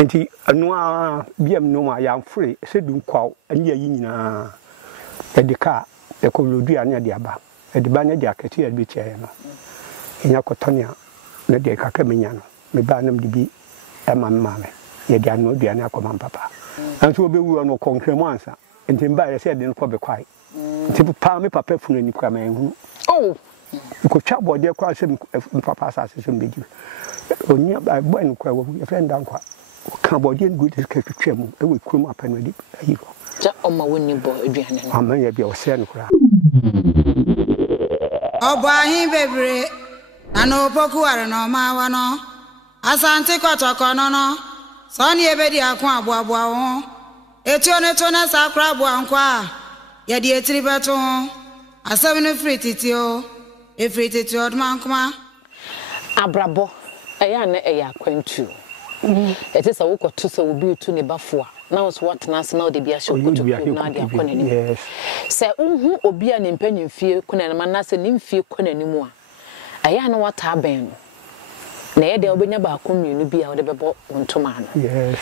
Enti anwa biam no ma ya mfre se du kwaw anya yi nyina edika ekolodu anya de aba ediba nya de akati ya bi tie no enya kotonia na de kaka menya no me ba nam de bi mama me ye de anu aduane akoma papa anso obewu no konkremu ansa enti mba ye se de no ko be kwai enti pa me papa funu ni kwa manhu oh ko twa bode kwa se papa asase so mbedi onya ba boy no kwa wo ye friend ankwa kan body good is ketwetwam e we krum apanwadi ayi ko ja o ma woni bo aduane no ama ye bia o se no kura obahin bebre na no poku are no ma wa no asante kotoko no no so ni ebedi akon aboaboa ho etio ne to na sakra aboa nkwa ye de etiri beto asem no frititio e frititio odmankoma abrabo eya na eya kwantu it is a woko to so obi tu ne bafo a na so what na se na de bia hye koto na de akona ni yes se unhu obi a ne mpanyim fie kona na na se ne mfie kona ni mu a eya na wata aben no na ye de obenya ba akomienu bi a wo de bebo ntoma no yes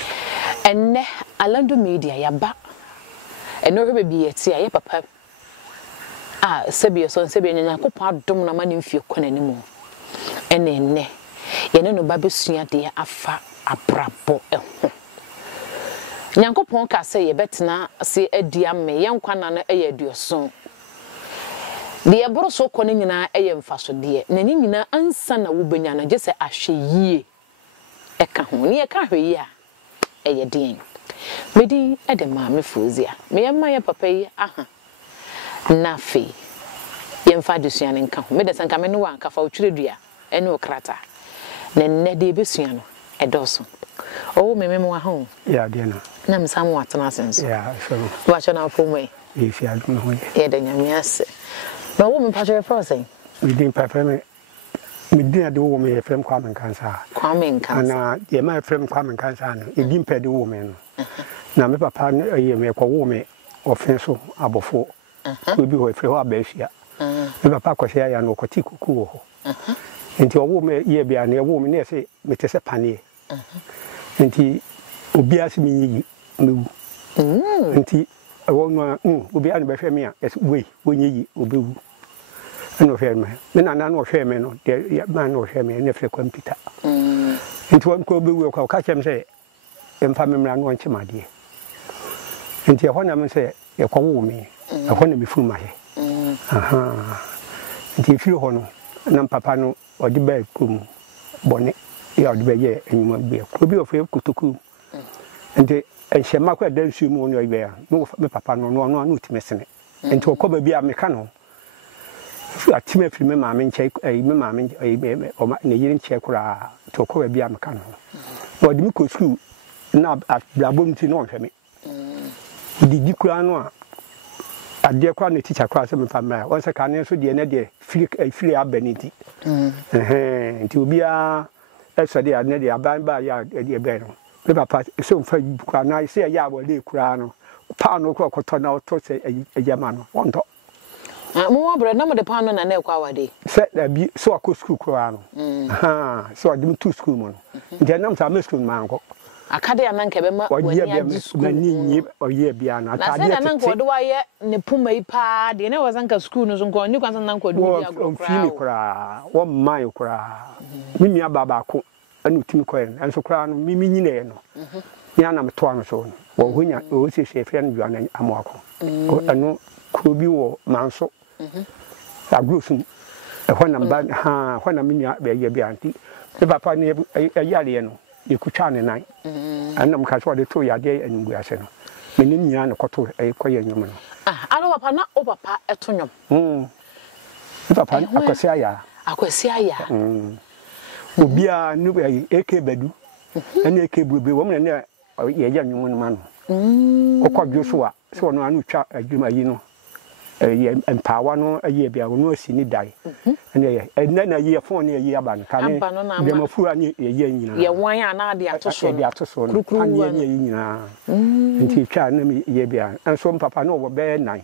enne Alandu Media yaba eno hwe bi yeti a ye papa sebi so sebi nyanya kopon adom na ma ne mfie kona ni mu enne ye ne no ba besua de afa abrabo eho nyankopon ka se ye betena se adia me ye nkwa na no eye aduoso de eboro so kɔ ne nyina eye mfaso de na ne nyina ansa na wo benya na je se ahwe yie eka ho ne ye ka hwe yie a eye den medi ede ma me fuzia me ye ma ye papa yi aha na fe ye mfa de sua ne nka ho me de sanka me no wa nka fa otwire dua ene okrata na ne de besua no edoso o me mo ha ya de no na msam watena senso ya so wa chona fomwe e fi adum ho ye de nyamiase na wo me patche process we din papa me din ade wo me frem kwa men kansa ana ye ma frem kwa men kansa no e din pede wo me no na me papa ye me kwa wo me ofenso abofo ko bi ho frem ho abafia me papa ko se ya no ko ti kuku wo ho enti wo me ye bia na wo me na se me te se pane enti obi asi mi yi mewu enti wo no obi an be hwe me a we wonyi obewu no hwe me na na no hwe me no de man no hwe me na fre computer enti won ko obewu ko ka chem se emfa memra no nchimade enti ho na me se ye ko wo me ho na me fu ma he aha enti fi ho no na papa no odi ba kum bone ya odi ba ye enyuma bi ko bi ofo kutoku enti enhyema kwa da nsu mu no ibe ya no me papa no no utimesene enti okoba bi a meka no atime fi me ma me nche me ma me o ma ne yiri nche kura to okoba bi a meka no odi mi ko school na ablabom ti no hwe me di kura no a ade kwa na teacher kwa se me fa ma won se ka ne so de ne de free abanity enti obi a esode a ne de aban ba ya de be no me papa so mfa kwa na se ya bo le kura no pa no ko koto na oto se ejama no wonto mo wa bre na mo de pa no na na kwa wade se da bi so akọ school kura no so adim to school mo no ntia nam sa me school manko akade ananka be ma wani aji school na ni oye bia na atade na nanka odo wa ye ne puma yi pa de ne wazanka school no so nko ni kwanza nanka odo bi agro kura wo man kura mimi ababa ko anu timi ko en enso kura no mimi nyine no ya na mto ano so no wo honya o se hwe no bia na amwako anu ko bi wo manso agrusun ho na mba ho na minya be ye bia anti be papa ne ayale no yekutwa ne nan anam ka so de to yade anungu ase no meni nyina ne koto koye nyum no alo papa na o papa eto nyum papa akwasi aya obia nu eke badu ene eke bube wo mne ne ye ya nyum no ma no okodwo so a so no anu twa adwuma yi no empawa no aye bia no asini dai ene na ye fon ne ye aba no kane de mafu ani ye nyina ye wan ana de atoso no ani ye nyina nti twa na me ye bia enso papa no wo be nan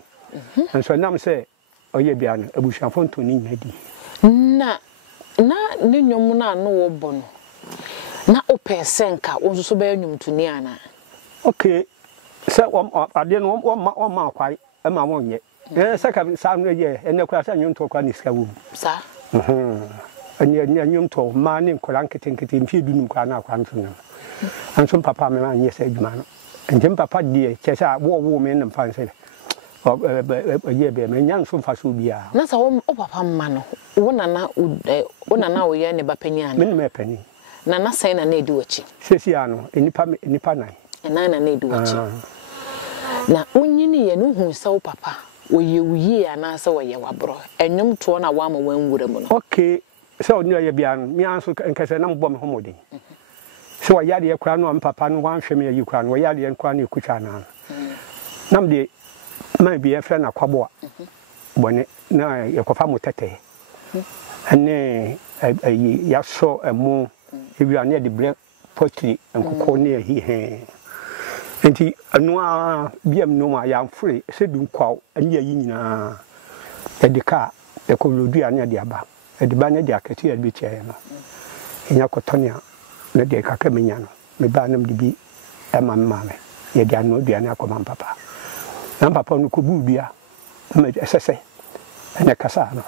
enso nam se oye bia no abusuafo ntoni nyadi na ne nyom na no wo bo no na percent wo so be nwumtuni ana okay so ade no ma kwai e ma won ye saka sa no ye ene kura sa nwumto kwa ni ska wu sa anya nwumto ma ni nkora nketenkete mfi dunum kwa na kwa nso no anso papa me ma nye sa adwuma no njem papa die chesa wo me nem fan se ye be me nya nso fa so bia na sa wo papa mma no wo nana wo ye ne ba panya me me pani na sai na edi wachi sesi ano enipa nan na edi wachi na onyini ye no hu sa wo papa wo ye wuye ana sa wo ye wabro enwum to na wa ma wanwura mu no okay so ni ye bia no mi anso nkese na mbom homodin so ya de kura no papa no wan hweme yi kura no ya de nkwa na ekutwa na nam de ma bi e fra na kwabo bone na ye kofa motete ene ya so emu ebia na de bre potri nkoko ne hi he enti anu a biam no ma ya mfre se du kwaw anya yi nyina edika ekolodu anya de aba ediba nya de akati ya bi che no enya kotonia na de kaka menya no me ba nam de bi e ma me ye de anu aduane akoma papa na papa no ko bu bia ma esese ena kasa no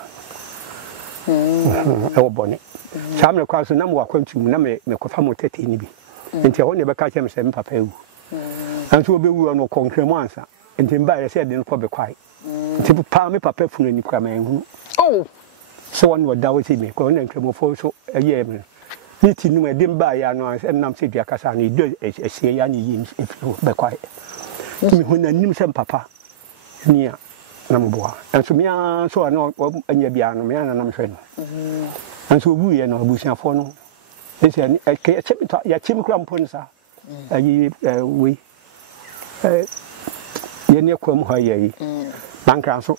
e wo bone sam le kwaso na mo akwantum na me kofa motete ni bi enti ho ne be ka chem se papa ewu anso obewu no konkremu ansa enti mba ye se de no ko be kwai enti pa me papa funu ni kwa manhu so one would doubt me ko na nkremo fo so eye me ni tinu e de mba ya no nam se dia kasa ni do esie ya ni yi be kwai mi hu na nim se papa ni a na mboa anso mi an so na anya bia no mi an na mhwe no anso obu ye no abusiafo no ese ni ke chemito ya chim kura mpon sa ayi we ye ne kwam ha ye banka so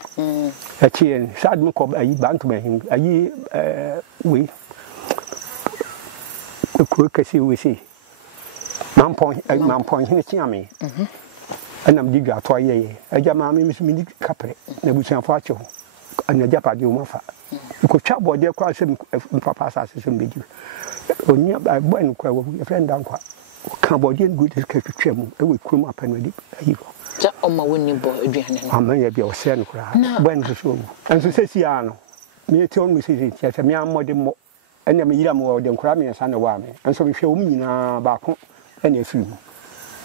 achien Sâdly ko ayi bantu me ayi we ko kasi we si mampon hine chiame anam diga to ye aja ma mi mi kapre na busiafo acho ana japa di o mafa ko twa bode kwa se papa sa se mbedi onya bo en kwa wo friend ankwa ka bode good ka twam e we krum apanwadi ayi ko ja o ma woni bo aduane no ama ye bia o se no kra bo en so anso se si ano mi ti on mi se ti mi amode mo ena mi yira mo de nkra mi nsa na wa me anso mi hwe o mi nyina ba ko ena afi mu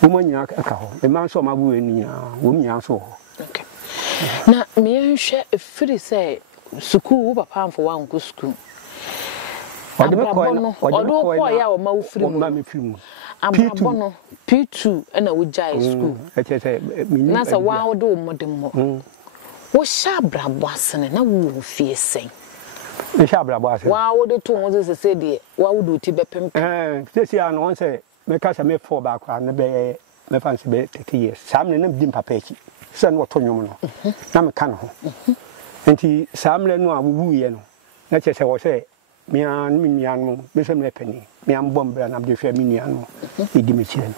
wo mo nyina ka ho e man so ma bu eni nyina wo mi nyina so okay na mi nhwe efiri se suku wo papa amfo wa nko suku ode me ko ya o ma wo firi mu ma me firi mu abrabono P2 ena wo jai school na sa wa wo do modem mo wo sha abrabo asene na wo fie sen me sha abrabo asene wa wo do to wo se de wa wo do ti be pem se si an won se me ka se me for ba kwa na be me fancy be 30 years sam ne nam dim papa echi se no to nwom no na me ka no enti sam le no abubu ye no na che se wo se mi an mi anu be se me peni mi am bombra na de hwe mi anu idi me chire no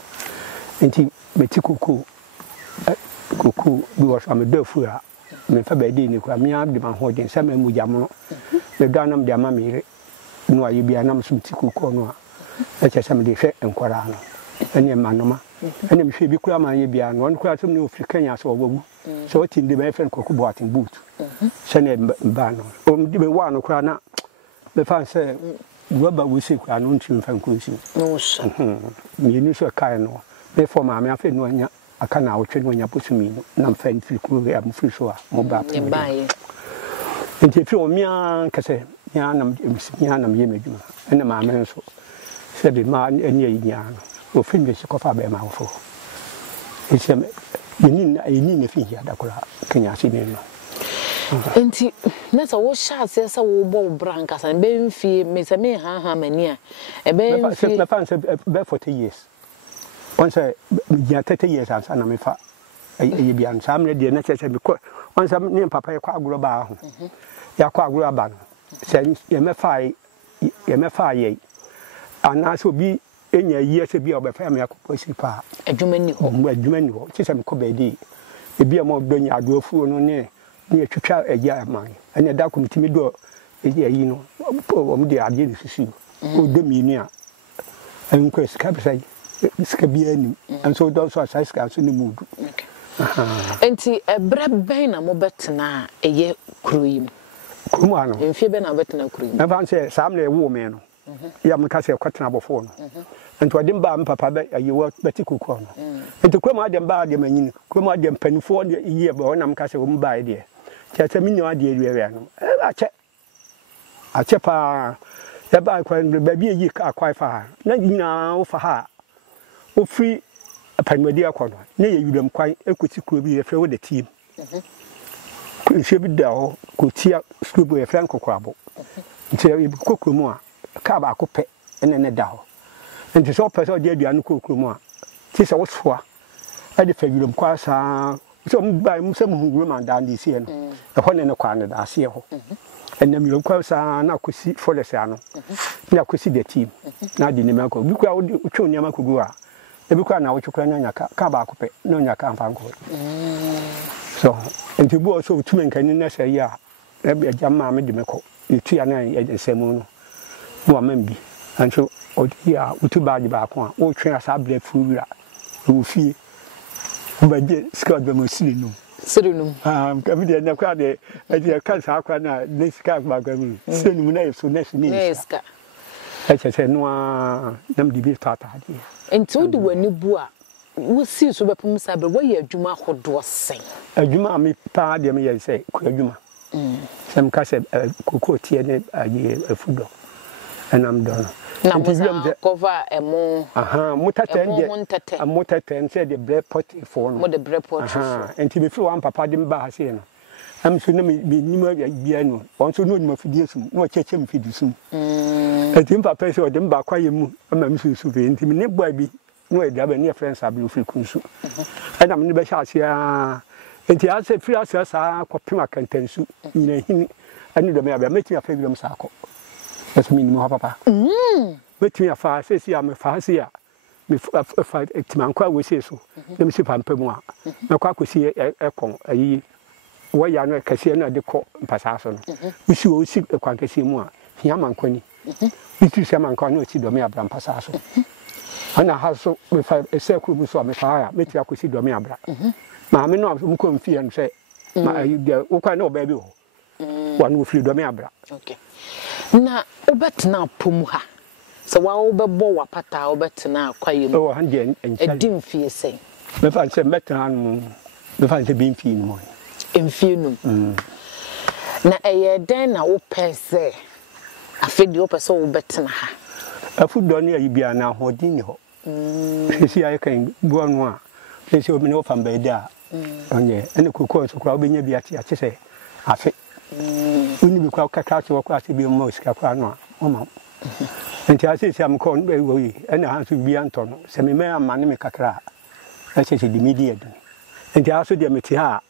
enti me ti kuku bi was am do fu a me fa be de ni kwa mi am de ma ho den se me mu jam no me do anam de ama mi re no ayi bi anam sum ti kuku no a che se me de hwe enkwara no ene manoma ene me hwe bi kura ma ye bia no on kura sum ni ofrikanya so obabu so ti de be fen koku bo atin boot se ne ba no o di be wa no kura na be fan se waba we se kwa no ntim fan kunsi no so mi ni so kai no be for ma me afa no anya aka na wo twe no anya posumi no na fan fi ku ya mo fi so a mo ba pa bae enti fi o mi an kase mi anam ye meduma ena ma me so se be ma anya yi nya no o fi me se ko fa be ma wo fo ese ni ne fi ya da kula kenya si ne no enti na so wo sha se wo bo branka san be mfie me se me ha mani a e be mfie me fan se be 40 years once ya 30 years ansa na me fa ye bi an sam ne de na che me ko once ne papa ye kwa aguro ba ho ya kwa aguro ba no se ye me fa ye ana so bi enya yi se bi o be fa me akọ si pa adwuma ni ho che se me ko be di e bi mo do nya ado afuo no ne ni twitwa eja aman ene da komitimi do eji ayi no o mo de ade ni sisi o de mi ni a and quest capsay scabian and so those are size scouts in the mood. Enti bread bane a mobetna a ye cream. Kumano, in Fibena betna cream. Never say some woman. Yamcassia cotton phone. And to a dimba papa, you work Betty Cook. And to come out them bad, you come out them penny 4 year, but I'm castle by dear. Just a minute idea. I check the bike when the baby are quite far. Now for her. Oh, free a pen with dear corner. Nay, you them quite equity could be a friend with the team. She be there, could see a scoop with a franco crabble. Until you cook more. Caba cope and then a dow. And this all person did the uncook more. Tis a what's for. I defend them quite some by some woman down this year. The one in the corner, I see. And then you quite now could see for the sano. Now could see the team. Now the Namaco. You could show Yamako go out. The book now which you can caba cope, no Yakan Fanco. So, and to go so 2 men can say, yeah, there be a jamma made the Mako. You 3 and 9 at the same. Woman and so here we too bad back one. All train us up there food who feel but Scott the Muslim. Sirinum. Come there, no crowd there. I can't have this car back. Send me so next news. I said, no, them debate tata. And so do when you boa. We see so by Pumasabe, where your Juma hot was saying. A Juma me pa, dear me, I say, Juma. Some cassette, cocoa tea and a food. And I'm done. Now, cover a more, Mutaten, a motor said the bread pot for the bread pot. And to be through one papa didn't buy here. I'm soon be near Biano, also no more for this, no catching for this. I think papa said them back quiet, I'm so soothing to me, baby. No, there are near friends are blue free kunsu. And I'm never shall see. And the answer free us are copima contensu in a hint. I need to make me a favorite circle. That's me, papa. Let me a fast, say, I'm a fast here. If I quite will say so. Let me see Pampemua. No quack will see a con, a ye. Why you are not Cassiana de court, Passasson. We should seek a quantity more. Yaman Quenny. Which is a man can see Domia Bram Passasso. And I have so with a circle with some fire, make you see Domia Bra. Mamma, no, I'm going to and say, my dear, okay, no baby. One with you, Domia Bra. Okay. Na obet na pomuha so wa obebo wapata obet na kwaye mu 100 and edim fie sei me fa se metan me fa se bin fie no emfie no na eye den na wo pese afedi wo pese wo betena ha afudo ne ayi bia na hodin ho sisi ayi kan buo no a sisi obi ne wo fa mba da onye ene kokko so kwa obenya bia ti ache se afi uni bi kwa kaka so kwa se bi mo sika kwa no o nti ase se am kon be wo yi ene han so bi anto no se me me amane me kakra ase se di media do nti aso de meti ha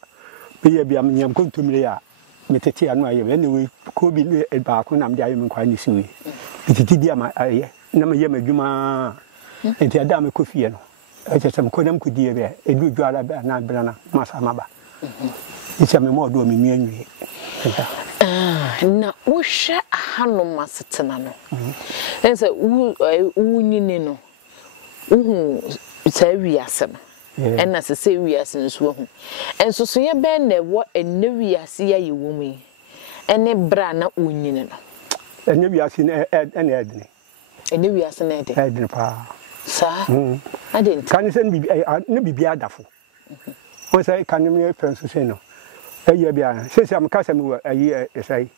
be ye bi am nyam kontumire ya metete anu aye ene we ko bi ne ba ko nam de aye me kwa ni si we nti di am aye na me ye madwuma nti ada me kofie no ase se me ko nam ko di e be edu dwara be na brana masa maba nti me mo do me mi anwie na wo hwe ahano masetena no ense wo nyine no wo sa wiase no enna se wiase nso ho enso so ye ben na wo enne wiase ya yewo mu ene bra na wo nyine no enne wiase na ene edene enne wiase na edene pa sa adent kan se ne bibia adafo won say kan me friends say no ayi bia se am kasa me ayi say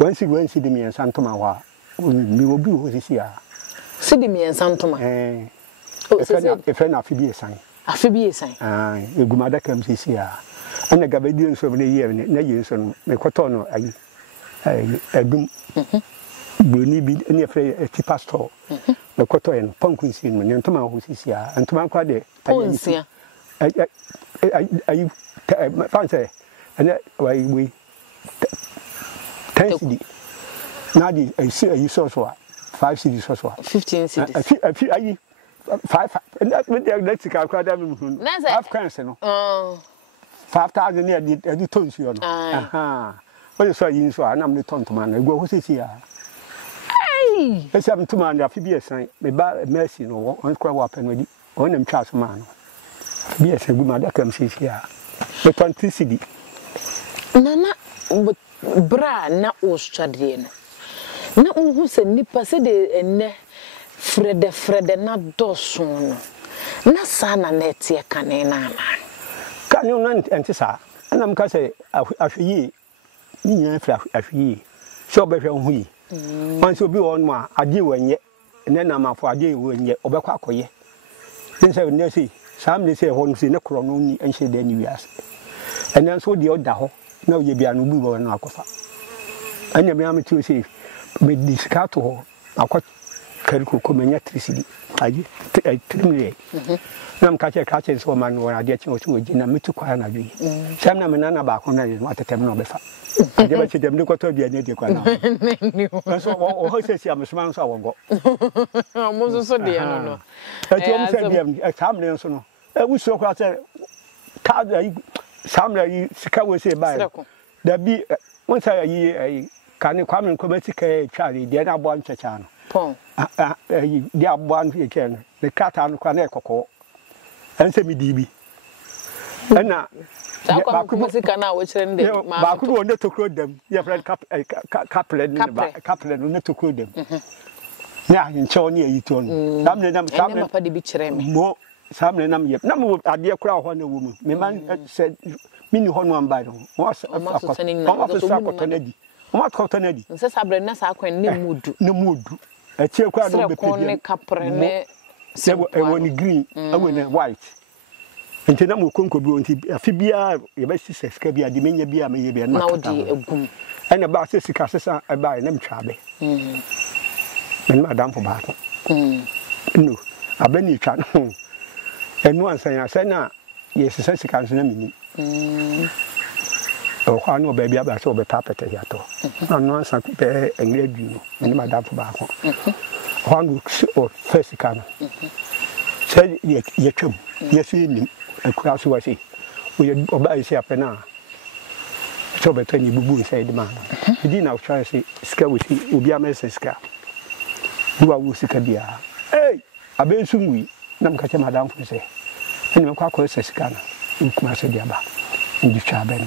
once the me santoma wa mi obi ho sisi a se de me santoma e fe na afibi esan egumada kam sisi a ana gabadi nso me ye na ye nso me koto no ayi adum broni bi ne fe ti pastor me koto en pankunsi no ne ntoma ho sisi a ntoma kwa de ponsia ayi fancy and we 10 cedi now the you saw 5 cedi so 15 cedi ayi 5 and that with the car crowd half currency no 5,000 near the tons you know what is so you so I'm the ton to man go who see here Hey, I said, to man, if you be a sign, me buy mercy no on square weapon with on them charge man. Be a good mother comes here. But 20 cedi. Nana, bra na Australian. Na who said nipa said ene Frede na dosun. Na sana netie kanena. Can you not antisa? And I'm say afyi ni nya fra afyi. So be hwe hu yi. Man so bi on ma ade wanye. Ne na mafo ade wanye obekwa akoye. Tin say ne say sam ne say ho no say ne kro no ni enhye da ni wiase. And then so the oda ho na oye bia no bu bo na akofa. Anya me am ti say me discato ho akwa kariku komenya 3 cedi. Aye 3 million. Nam kache so man wo ade chi otu oji na metu kwa na bi. Sam na me na ba ko na ye watetem na obefa. Ade ba chi dem ni koto bia ne de kwa na. So o ho se si amsman so wongo. Mo so de no no. Ati o se bia sam ne so no. E wu so kwa se ka sam na yi sika wo se ba. Da bi won sa yi kan kwa me ko beti ka tware de na bo nchecha no. Pon. Di abuan fi ken the cat and kwa na ekoko ense mi dibi na ba ku musika na wo kire nde ma ba ku do ne tokro dem ya friend couple ne tokro dem na ncho ne yi to no sam ne ma pa de bi kire me mo sam ne nam ye na mo ade kura ho na wo mu me man said mini ho no amba no wa sa akotonadi o akotonadi nse sabre na sa akwen ne mudu Achie kwa no be ne kapre ne sebo e woni green awe ne white enti na mo konko bi onti afi bia ye ba sisi sika bia de menya bia meye bia na odi egum ena ba se sika sesa e ba na mtwa be men madam fo ba ko no abani twa no enu ansan ya se na ye sisa sika nso na mini o kwa no ba bia ba so be tapete ya to anu ansan be engre du no men madam fo ba ko one or first can say ye twam ye fi nim akura so wasi we oba isi apena so beto ni bubu inside man di na try say ska we see obi amese ska duwa wo sika bia hey abensumwi na mkache madam fo say ni me kwa ko ska na nkuma se dia ba ndi twa be no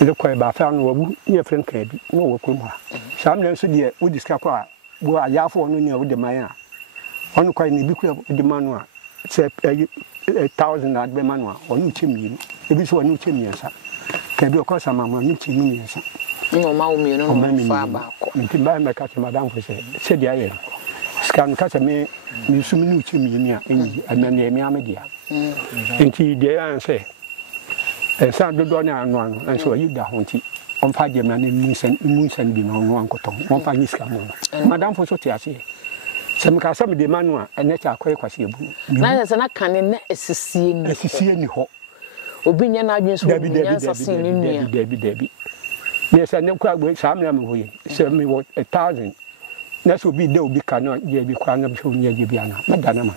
ile kwa ba fa no wabu ye friend ka bi no wo ko mu ha sam na so die wo diska kwa bo ayafo no ne wo de man a onu kwa ni bi ku de man a se 1000 ad be man a onu chimi e bi so onu chimi nsa ka bi o ko sama ma onu chimi nsa no ma o mi no fa ba ko nti ba me ka che madam fo se dia ye scan ka che me sumi no chimi ni a enyi anane mi amedia nti de an se sa do do na anu nso yi da ho nti on fa je na ne munsen bi no no ankoton on fa ni ska mo madam fo so ti ase se me ka sam de manu a ene cha akoy kwase ebu na se na kan ne esisie ni ho obi nya na adwen so obi nya sasin ni nua debi ne se ne kwa gbo sam na me ho ye se me wo 1000 na so bi de obi ka no je bi kwa na so nya je bi ana madana ma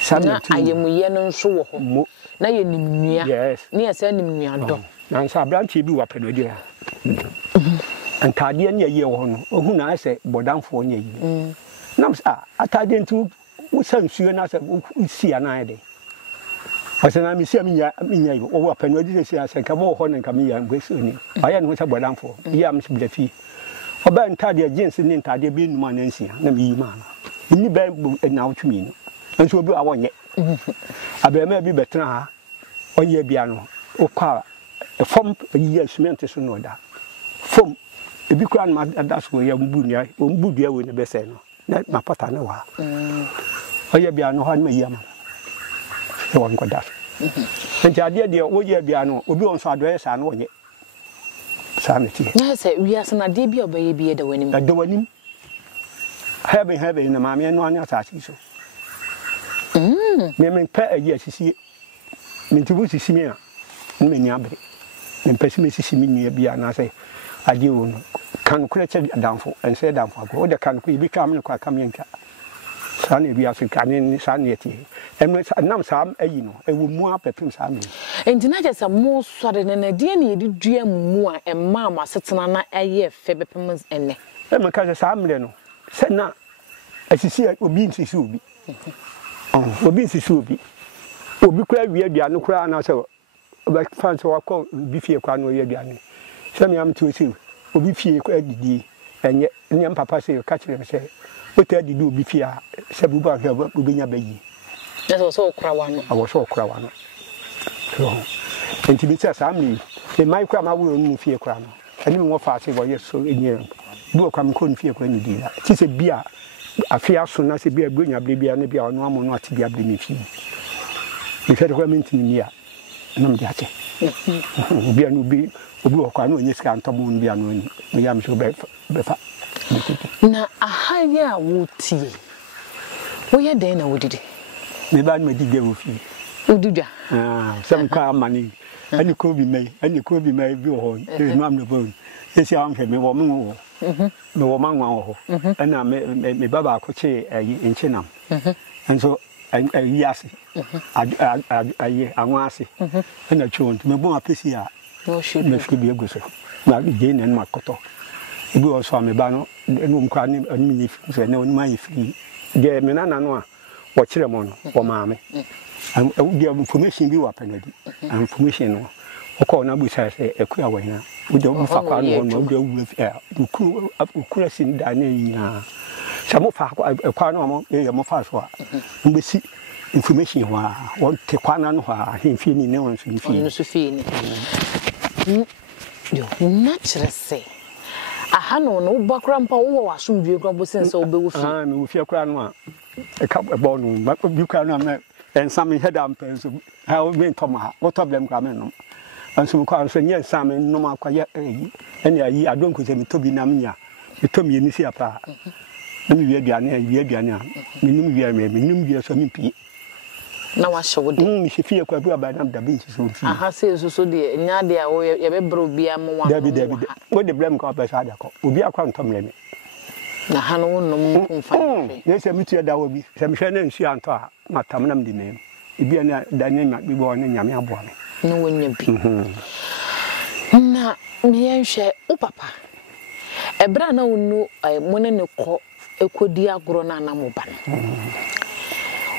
sam na ayemuye no nso wo ho na ye nimnua ne ese nimnua do na nsa branch bi wa pedo dia antade ne ye wo no ohu na ase bodamfo nya yi nam sa atade ntu wo sansuo na se si ana ide asena mi si minya yi wo wa pedo dia si ase ka bo ho na ka mi ya ngwesi ni aya no se bodamfo ya am si blafi oba ntade jeans ni ntade bi numa na nsia na mi yi ma no ni ba na wotumi no nso bi awonye abema bi betena ha onye bia no okwa fom yi cement so no da fom ebi kwa na adaso ya mbunia ombudua we ne bese no na mapata na wa onye bia no ha na yi ama e won ko da nti ade de wo ye bia no obi won so adoye sa na onye sa na ti na se wi asna de bia obaye bia da wanim heaven na ma me no anya sa chi so me pe ayi asisi me tibu sisi me a me nya bre me pe sisi me nya bia na say ade wo no kan kura che danfo en say danfo ko o de kan ku ibi kam ne kwa kam yanka sa na bia so kan ni sa na yeti em nam sa ayi no e wo mu apepim sa me entina je sa mo sore ne na de ne yedi dua mu a emma ma setena na eye fe bepem enne e me ka sa amle no said na asisi obi nsisi obi obi nsisi obi kura wi aduane kura na se ba fan so wakọ bi fie kwa na oye aduane se me am to si obi fie kwa didi enye ne papa se ka kire me se o ta didi obi fie a se bu ba ga obi nya bayi na so okura wano awo so okura wano so enti bi sa mi e mai kwa ma wo mu fie kwa no ani mo fa se wo ye so enye bu kwa mko ni fie kwa ni di la ti se bia afia so na se bia bronya ble bia ne bia ono amo no ati bia ble ni fie ni fe kwa minti ni ya na mdi ate bia no bi obi okwa no onye sika ntomo no bia no ni me ya mso be fa na ahaya wutie wo ye den na wodidi me ba no di gewo fie ududwa some kwa mani ani ko bi mai bi ho e no am no bon esi am hwe me wo mo me wo manwa ho ana me baba akoche ayi enchenam enso ayi ase ayi anwase ana chont me bon apesi a me fi bi eguso na je na makoto ibi o so me ba no enu mkwa ni ni fi na onu mai fi de me na no a wo kire mo no wo maame the information bi wa penadi information no okọ na bu sai ekua wa hina wo de wo fa kwa no wo de wo ukura sin da na yina sa mo fa kwa no mo e mo fa so a mbesi information wa wo te kwa na no ha himfi ni ne won so himfi no so fi ni yo natural say aha no no bakra mpa wo wa asomdwe kwa bo sense wo be wo fi me wo fi kwa no a e ka bo no bi kwa no na and some head am penso how been toma what problem ka me no anso ko anso nye sam no ma kwa ye ene ayi adonko se mi tobi nam nya mi tomi ni si apa na mi wi aduane a mi nim wi me nim wi so mi pie na wa hye wo de mi se fie kwa bi aba na da bin so fi aha se so de nya de a wo ye be bro bia mo wa David wo de blame ka ba sa da ko obi akwa ntom le mi na ha no wonnom kumfa ne se mi tu da wo bi se mi hwe na nsu anto a matam nam di me ibi na da nya bi bo ne nyame abo me no wonya bi na mi enhwe o papa ebra na wonu mo ne ne ko ekodi agoro na na mo ba no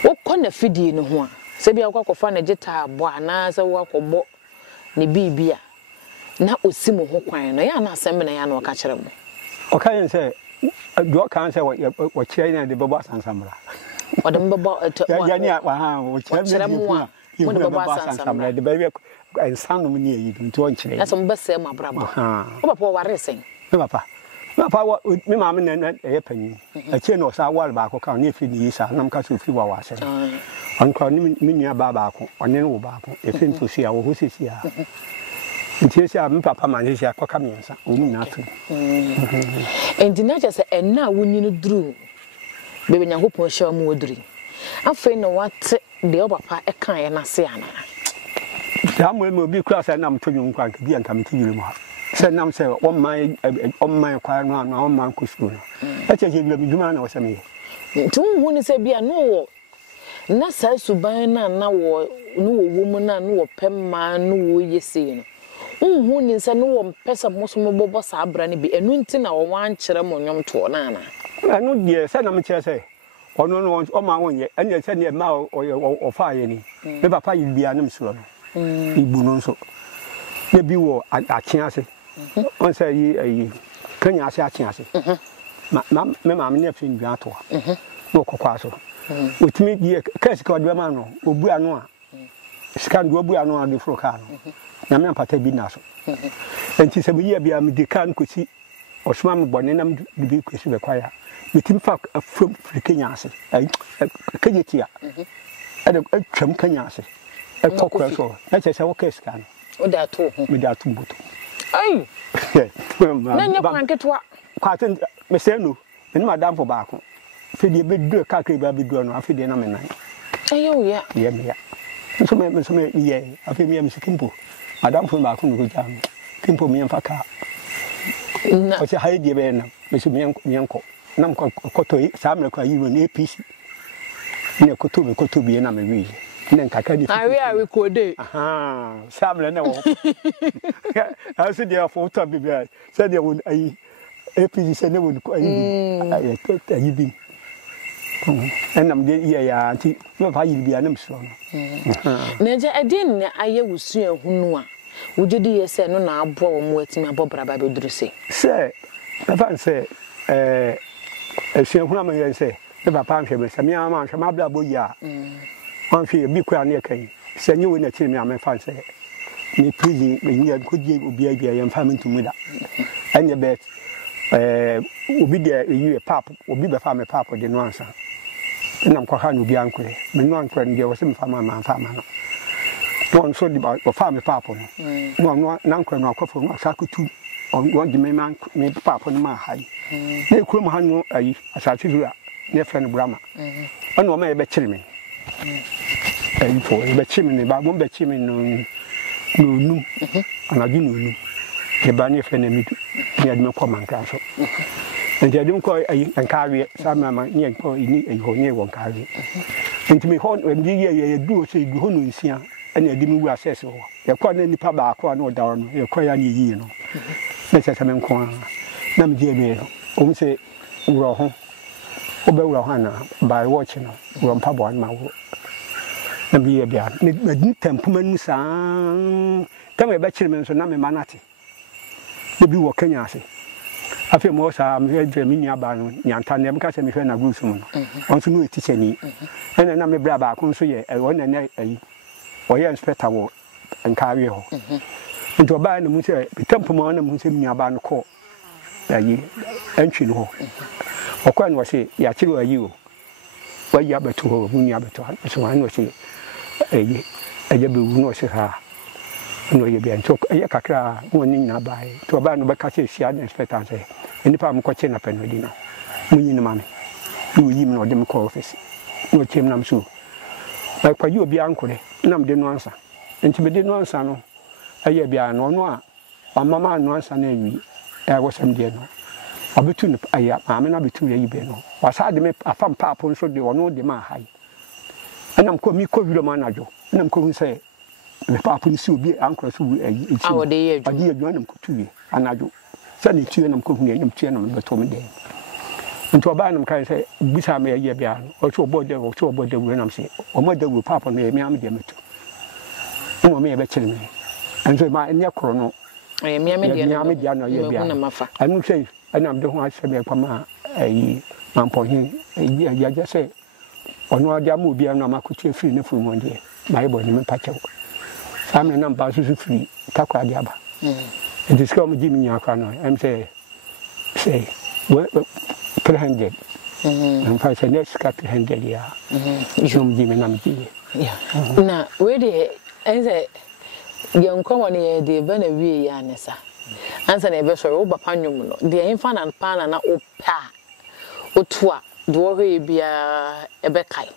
wo ko na fidie no ho a se bia wo akọfa na gita abo ana se wo akọbọ ne bibia na osimo ho kwan no ya na asem na ya na ka kire mo o kan se do kan se wo kire na de baba sansamra o de baba ya ni wa ha wo kire mo mo de baba sansamra de baby ensanu mu ni yi nti won kire na so mbese ma brabo o papa ware sen papa wa mi ma me na e panyi a che no sa wal ba ko kan ni fi ni sa nam ka so fi wa se an ko ni mi nya ba ko one wo ba ko e fi nto si a wo ho si a nti si a mi papa ma ni si a ko ka mi nsa o mu na to endi na je se enna wonyi no duru bebe nyankopon hye mu woduri afei no wate de o papa e kan ye na se ana ya mo bi kura sa nam to nyu nkwa ka bi an kam ti yiri mo se nam se o man kwa no na o man ko school e che je bi mi duma na o se me nti hu ni se bia no wo na sa suban na wo no wo mu na no wo pemma no wo yesi no hu ni se no wo mpesa mo so mo bobo sa abra ne bi enu nti na wo wan kire mo nyom to na na anu die se nam che se ono no o ma wonye ene se ne ma o fa ye ni me papa yi bia nam so no ibu no so ne bi wo akyen ase on say yi kanya ase akyen ase ma me ne fi ndwa to no kokwa so otimi die kasi ka de ma no obu anu a sika ndo obu anu a de fro ka no na me pata bi na so enti se bi bia me de kan kosi osuma me bone nam de bi kosi be kwaya metim fa from kanya ase kanya tia ade atwam kanya ase etokwa so na che se wo kasi ka no o da to me da to mboto ai na nya kwan ketwa kwaten me se no me madam fo ba ko fidie be do ka ka ba be do no afidie na me nan ayo ya ye me ya so me ye afi me kimpo madam fo ba ko no jam kimpo me mfa ka na o se haye die be na me so me yanko nam ko koto sa me ko yi no na APC ne koto bi na me wi ne nkaka di awi ko de aha sa me na wo aso dia fo to bi bia se dia won ayi APC said never would be. And I'm dead here, auntie. No, I will be an emsron. Naja, I didn't. I will see a hunua. Would you dear say no now? Boy, I'm waiting about Brabba Dressy. Say, I can't say, a same woman and say, never found him. Some young man from Ablaboya. One fear, be quite near Kay. Send you in a team, I fancy. Me pleasing, when you could give be and family to me that. And your bet, will be there, you a pap, will be the family pap or the answer. And I'm quite will be uncle. But no one can give us some farmer and farmer. One so about or family pap on. One uncle and uncle from Saku two on one the man made pap on my high. They could hand a Satura, near friend Brahma. And one may be chimney. And for the chimney, but one be chimney no, and I didn't know. The banner friend and me, he had no common castle. And they don't call and carry some near a whole near one carry. And to me, when the year do say, go home is here, and they didn't wear so. You're quite any pub, no down, you're quite any year. Let's have them corner. Nam dear, only say, we're home. Over Hannah by watching one pub on my work. And be a bear, make temperament sound. Come a bachelor, so now manati. The blue Kenyasi. I feel more I'm here to mini about Yantan, because I'm here in a good soon. Want to know teacher me. And then I'm a brabba, consul, I want a or young spectacle and carry her. Into a band, the Musa, the temperament of Musa Yaban court. Entry hall. Or quite was it, Yachiru, you. Well, you have to hold Munyabaton, so I know she. A yabu no say her. No, you be and took a yakaka, one in a by to a band of Bacassi, she had expectancy. And if I'm catching up and ready now, Munin mammy. You even know them call office. No Tim Namsu. Like for you be uncle, Nam didn't answer. And to be didn't answer, no. A year be an honor. A mamma no answer name. I was some dear. A between a yap, I'm not between a beno. Was hard to make a fun pap on so they were no demand high. And I'm calling me COVID manager. And I'm going to say, the papa is so be uncle who our day, a dear John to you. And I do. Suddenly, two and I'm cooking him, chairman, but told me there. And to a band, can say, which I may a year beyond, or to a board or to a board when I'm saying, or mother will papa me, me, I'm dear. No, me a better me. And so my near chrono, I am Yamidiano, you're I don't say, and I'm the one I said, a man for him, I just say. Or no, there will be a number could free from one day. My boy, you patch out. Family number is free, Takwa Diaba. And this come Jimmy Yakano, and say, well, 300. And if I say, let's cut 300, yeah. You Jimmy Namji. Yeah. Now, where the young company, the Benevi Yanessa. Answer never so over Panum, the infant and pan and opa. Otua. Do we be a bekai?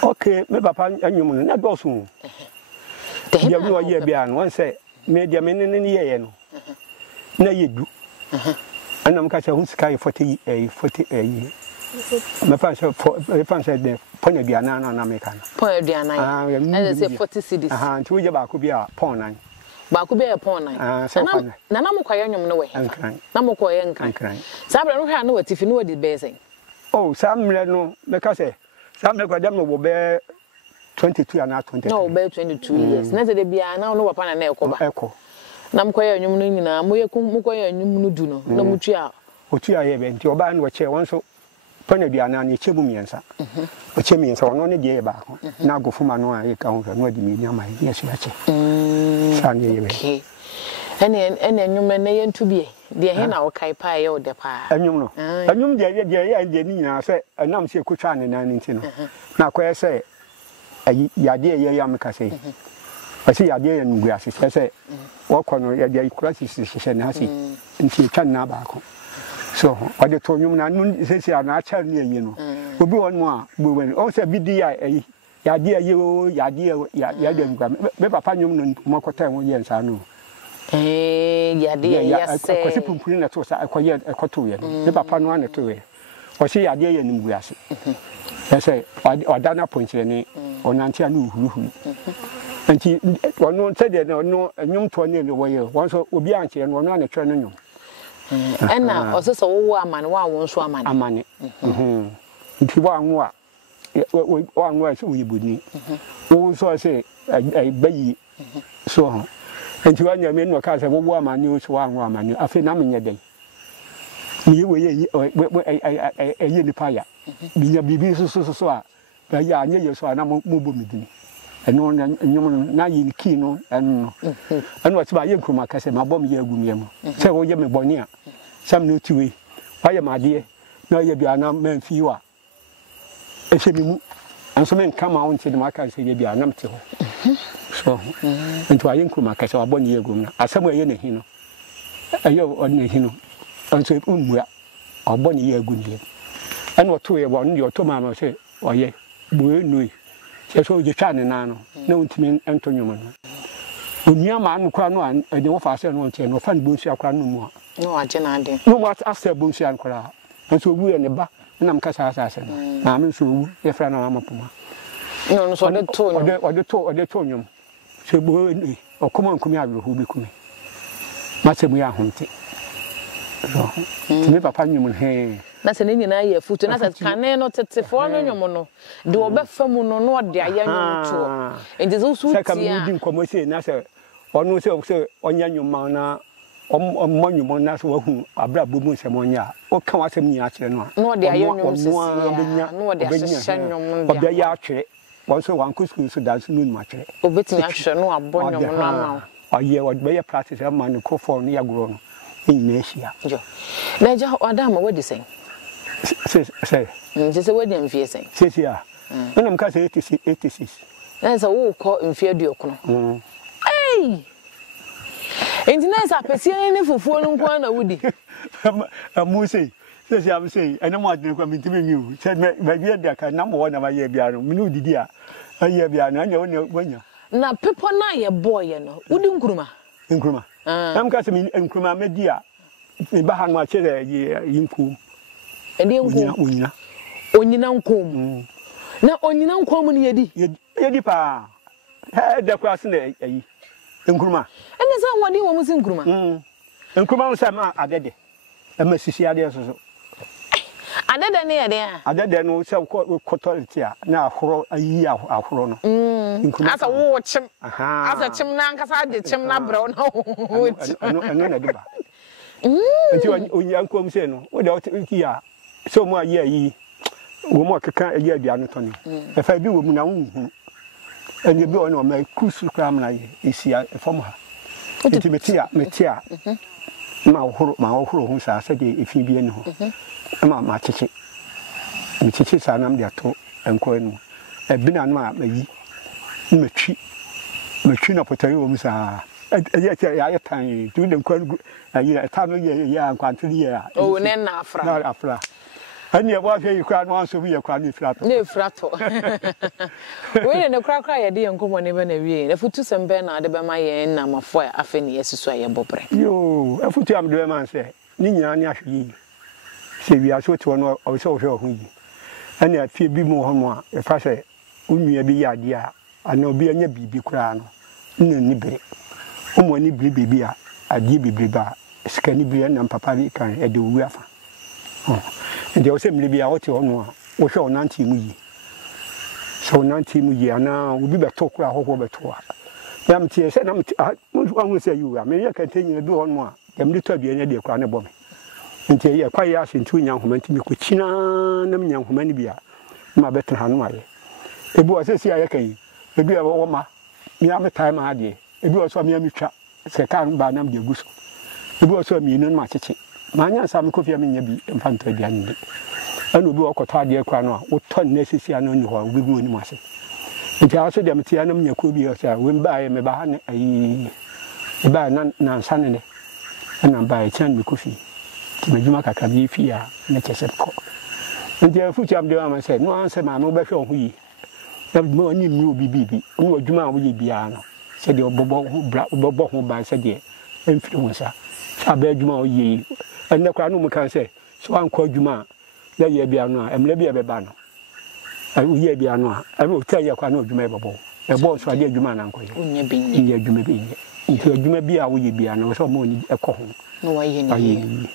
Okay, maybe and you will not go soon. You have no year beyond one say, made your men in the year. No, you do. And I'm catching who's sky 40 a my fan said the Pony Diana and American. Pony Diana, and I say 40 cities. And to you could be a pawn. But could be a pawn. Nanamu Koyam no way. Namu Koyan can cry. Sabra don't know what if you know the basing. Oh, some no, because some of them will bear 22 and not 20. No, bear 22 years. Never they be now no upon an echo. Namquay, you mean, Mukoya, and you do no mutia. What you are event, your band was here once. Ponadiana, and Chibumiansa. But Chimians are only day back. Now go for my no account and what the medium. Yes, okay. And then you may to be the hen or kai pie or the pie. And you know, and you the Nina say, and I'm say Kuchan and Nintino. Now, quite say, a yadia yamaka say. I see idea and grasses. I say, walk on your crisis and Nasi, and she can nabaco. So, I told you, I says, I'm not telling you know. We'll be one more, we will also be the yadia you, yadia, maybe a panum and Mokota years I know. Yes, I was putting a toast. I acquired a cotuya. The papa one or two. Or see a day in grass. I say, or Dana points any or Nancy knew. And she or no said no, a young 20 in the way. Once will be anti and one on a training. Ena o se so wo amane wa won so amane nti wa anwa wa anwa se uyibuni wo so se bayi so nti wa nya me no ka se wo amane o so wa anwa amane afi na menye den mi we ye ni pa ya binya bibi so a ba ya anya ye so ana mo bo medini eno nyom na yi ki no eno eno ti ba ye nkruma ka se ma bom ye agumie mo se wo ye me boni a sam no tiwe wa ye made na ye bia na man fi wa e se mi mu anso men kama on ti de ma ka se ye bia na mte ho so nti wa ye nkruma ka se wa boni ye agum na asam ye na hi no ayo on na hi no anso umua oboni ye agumie eno to ye won de to ma ma se oye bo enui so je twa ne na no na untimi entonwom no onia ma anu kwa no a de wo fa se no ntie no fa ne bonsu akwa no mu a no age na ade no what after bonsu akwa nso owu ne ba na mka sa se no na me nso owu ye fra na amapoma no so de to ode to nwom se bo ni okoma nkumi abro bi kumi ma se mu ya honte so me papa nwom he na se ne nyina ye futu na se kane no tetefo no nwom no de obefamu no no de aya nwom to enti so su tia ka mu di nkomo se na se onu se onya nwom na ommo nwom na se wahu abra bomu se monya o ka wasem nya akere no no de aya nwom se no de ahye nwom no de ya akere won so wan kusku so dan so nu akere obetimi ahwe no abọ nwom no ama aye wo be ya practice am man ko for no ya gro no ina hia jo na ja odama what do you say say just say we dem fie say say ya na mka say 86 na say wo ko mfie duokono ei entinesa apese ne fufuo no nko na wudi amu say am say ena mo adene kwa mitimi nyu say ba bia dia ka na mo na ba ye bia no minu didi a aye bia no anya wonya na pepo na ye boy no wudi nkuruma na mka say nkuruma medi a me ba han ma chere yinku ede nko onyina nkom na onyina nkom ne yedi pa de kwa se na ayi nkuruma ene sa wodi wo musi nkuruma nkuruma se ma adede e ma sisi ade so adede ne yede a adede no se ko toilet a na ahoro ayi ahoro no nkuruma asa wo chim asa chim na nkasa de chim na braw na wo eno na de ba nti onya nkom se no wo de o ya so mo aye yi wo mo keka aye bia no toni e fa bi wo mu na wo hu eni bi ono ma kusu kram na ye isia fom ha nti metia ma ohoro hu sa se de efi bi eni ho ma chichi mechichi sa nam de ato enko enu e bi na no ma yi metwi na potari wo mu sa ya tan tu de enko ayi ta no ye ya kwantri ye o ne na afra ani ebo afia yikra no anso bi yekra ni frato we ne krakra ye de yankomo ne be na wie na futu sembe na de be ma ye na mafo afa ne yesiso ye bobre yo afutu am de be man se ni nyina ni ahwe yi se wi aso to no o se o hwe ho yi ani afie bi mu ho no a e fa se unua bi ya de a ana obi anya bibi kra no ni bere o mo ni bibi a adi bibi ba sika ni bi na papa bi kan e de wu afa nti o se mle bia o ti ono a wo hwe onanti mu yi so onanti mu yi ana obi beto kura hoho beto a yam tie se na mu se yu a me ye kan tenyi bi ono a dem de to bia ne de kura ne bom nti ye kwa ya asentu nya nhoma nti me ko china na me nya nhoma ne bia ma beto ha no aye ebi o se si aye kan ebi e wo ma mi am time ha de ebi o so mi am twa se kan ba na me de guso ebi o so mi nu ma cheche manya sam ko fia menya bi mfanta dia ndi anu bi okoto ade kwa no a woto na sisi anu ni ho obi gu oni mase nti aso dem tia na menya ko bi o sa we mba ye me ba ha ne ayi ba na nsane ne na ba ye chan mi ko fi ti majuma kaka bi fi a na chese ko nti afu ti am de ma se no anse ma no be hwe ho yi na mo ni mi obi bibi no adwuma a wo ye bia no se de obobo ho ba se de emfiri ho sa abe adwuma o ye enne kwa no mu kan se so anko adwuma ya ye bia no a emle bia be ba no awu ye bia no a abe o ta ye kwa no adwuma e bobo e bo so ade adwuma na nkoye unya bi ni adwuma bi ni nti adwuma bi a wo ye bia na so mo ni ekọ ho no wa ye ni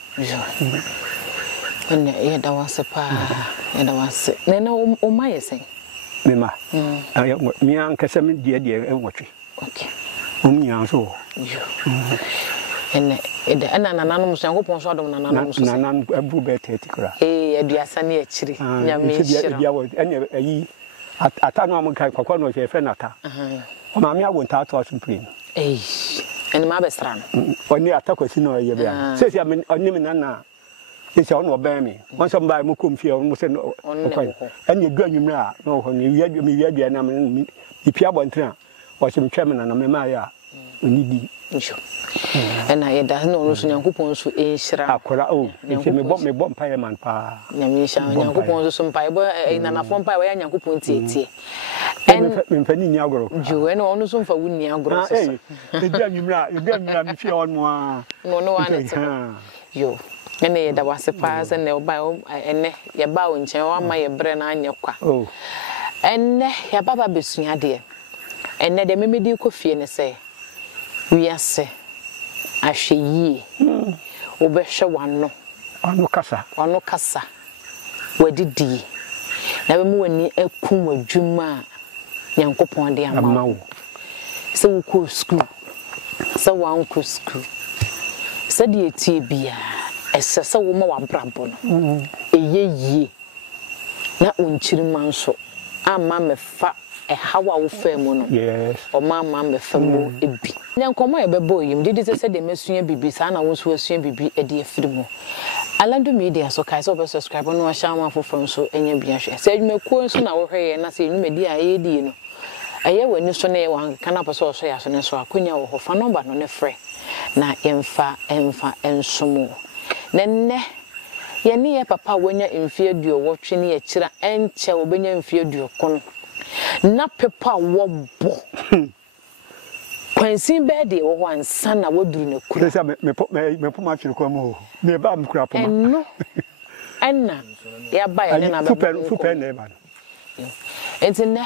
ene ye da wase pa ye da wase na o ma ye sen me ma mi an kasa me die e wotwe okay nya so ene ede ana nananom so yankopon so adom nananom so nanan abu be 30 kra aduasa na akiri nyame shira bia wo ene ayi ata no am kai kwakwa no che fe nata o ma mi awo nta to supreme ene ma be stra no oni ata kwasi no ye bia se se oni mi nana ese ono oba mi won so mba mu kom fie mo se no ene du anwumra no ho ni wi adua na mi pia bontra o se mtwa me na me ma ya oni di njo ena ye da no so nyankopon so enhira akora o nti me bom pae man pa nyame sha nyankopon so mpae bo na na fo mpae wa nyankopon tietie me mpani ni agoro jo ena ono so mfa wuni agoro so e dia nwumra mi fie on mo a no wa na te yo ene ye da wase pa se ne oba ene ye ba o nchen wa ma ye bre na anye kwa ene ya baba besua de ene de memedi ko fie ne se wiase ahweyi obehwe wano kasa wadidi na be mu wani akun wadwuma nyankopon de amawo se wo ko school se wan ko school se de etie bia ese se wo ma wabrabo no eyeyi na onchiri manso ama mefa hawa wo fam no yes o mama me fam ebi nyankomo e bebo yim didi se de mesua bibi sa na wo so asua bibi e de afiri mu Alandu Media so kai so be subscribe no ahia ma foforo so enya bia hwe se adwumakuo so na wo hweye na se enwumedi a ye di no aye wani so na ye wan kana paso so ya so ne so akonya wo ho fa number no ne frɛ na emfa ensomo nenne ye ne ye papa wonya mfie duo wotwe ne ye kira enche obenya mfie duo kono na pepa wo bo kwansin be de wo ansa na woduru ne kura se me poma twere kwa mo me ba m kura poma enno enna ya ba ya na be super na ba entinne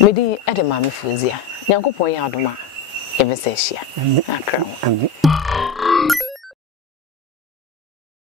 medi ade ma me fuzia nyankopon ya adoma ye be se hia akra